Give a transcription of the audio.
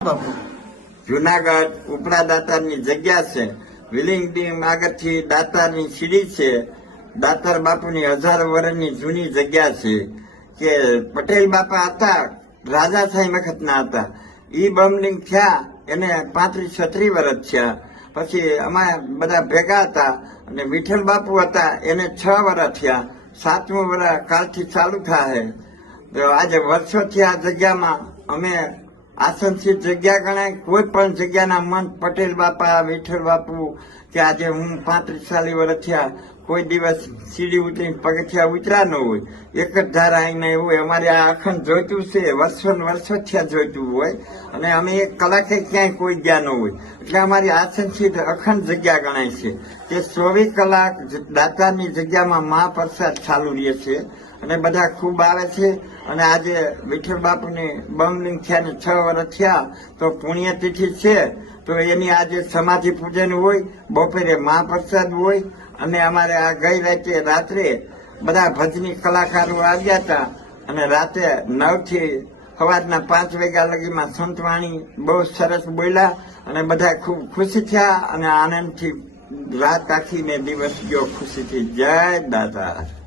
બાપુ જુનાગઢ ઉપરા દાતારની જગ્યા છે. Willing dim આગળથી દાતારની સીડી છે. દાતાર બાપુની 1000 વર્ષની જૂની જગ્યા છે કે પટેલ બાપા હતા, રાજાશાહી વખતના હતા. ઈ બમલિંગ થયા એને 35-36 વર્ષ થયા. પછી અમારે બધા ભેગા હતા અને વિઠ્ઠલ બાપુ હતા એને 6 વર્ષ થયા. 7મું વર્ષ કાલથી ચાલુ થાય. તો આજે વર્ષોથી આ જગ્યામાં અમે આસનશીલ જગ્યા ગણાય. કોઈ પણ જગ્યાના મન પટેલ બાપા, વિઠ્ઠલ બાપુ કે આજે હું 35-40 વર્ષ થયા કોઈ દિવસ સીડી ઉતરીને પગથિયા ઉતર્યા ન હોય. એક જ ધારા આવીને એવું હોય. અમારે આ અખંડ જોઈતું છે, વર્ષો થયા જોઈતું હોય અને અમે એક કલાકે ક્યાંય કોઈ ગયા ન હોય. એટલે અમારી આસનશીલ અખંડ જગ્યા ગણાય છે તે 24 કલાક દાતારની જગ્યામાં મહાપ્રસાદ ચાલુ રહે છે અને બધા ખૂબ આવે છે. અને આજે વિઠ્ઠલ બાપુની બમલિંગ થયા ને 6 વર્ષ થયા તો પુણ્યતિથિ છે. તો એની આજે સમાધિ પૂજન હોય, બપોરે મહાપ્રસાદ હોય અને અમારે આ ગઈ રાત્રે બધા ભજની કલાકારો આવ્યા હતા અને રાતે 9 થી સવારના 5 વાગ્યા લગીમાં સંતવાણી બહુ સરસ બોલ્યા અને બધા ખૂબ ખુશી થયા અને આનંદથી રાત આખીને દિવસ ગયો ખુશીથી. જય દાતા.